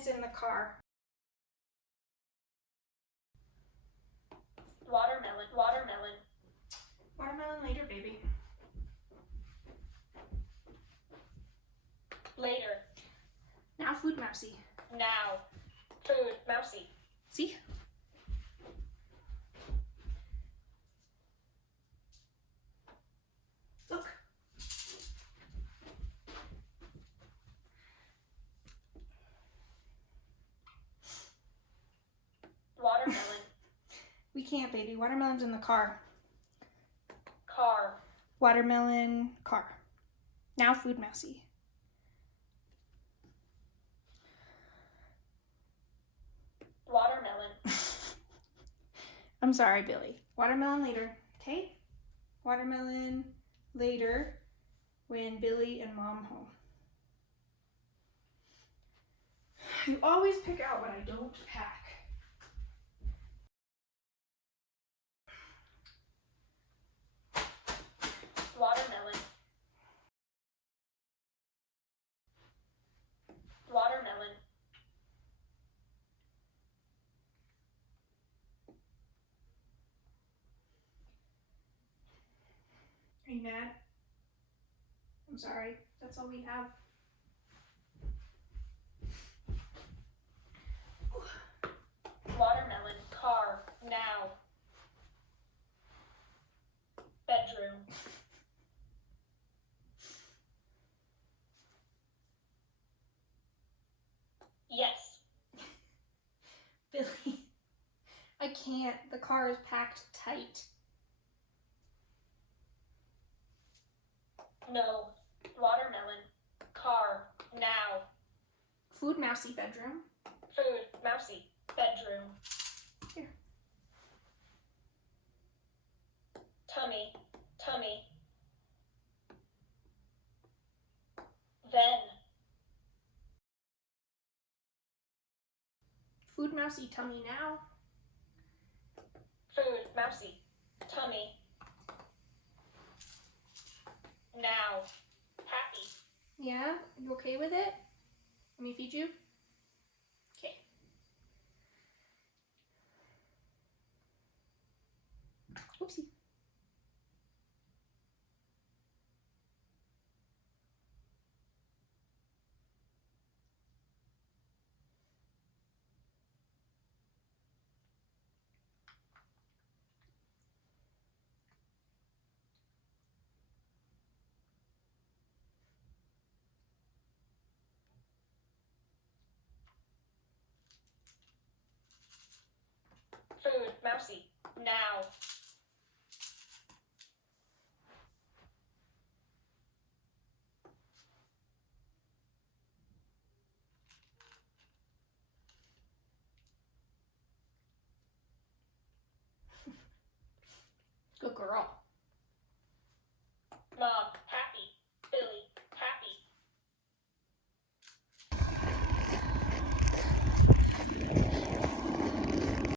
is in the car. Watermelon, watermelon. Watermelon later, baby. Later. Now food, mousy. Now. Food, mousy. See? Look. Watermelon. We can't, baby. Watermelon's in the car. Car. Watermelon, car. Now food, mousy. Watermelon. I'm sorry, Billy. Watermelon later, okay? Watermelon later when Billy and Mom home. You always pick out what I don't pack. Watermelon. Watermelon. Are you mad? I'm sorry. That's all we have. Watermelon. Car. Now. Bedroom. Yes. Billy, I can't. The car is packed tight. No. Watermelon. Car. Now. Food, mousy, bedroom. Food. Mousy. Bedroom. Here. Tummy. Tummy. Then. Food, mousy, tummy now. Food. Mousy. Tummy. Now. Happy. Yeah? You okay with it? Let me feed you? Okay. Oopsie. Food. Mousy. Now. Good girl.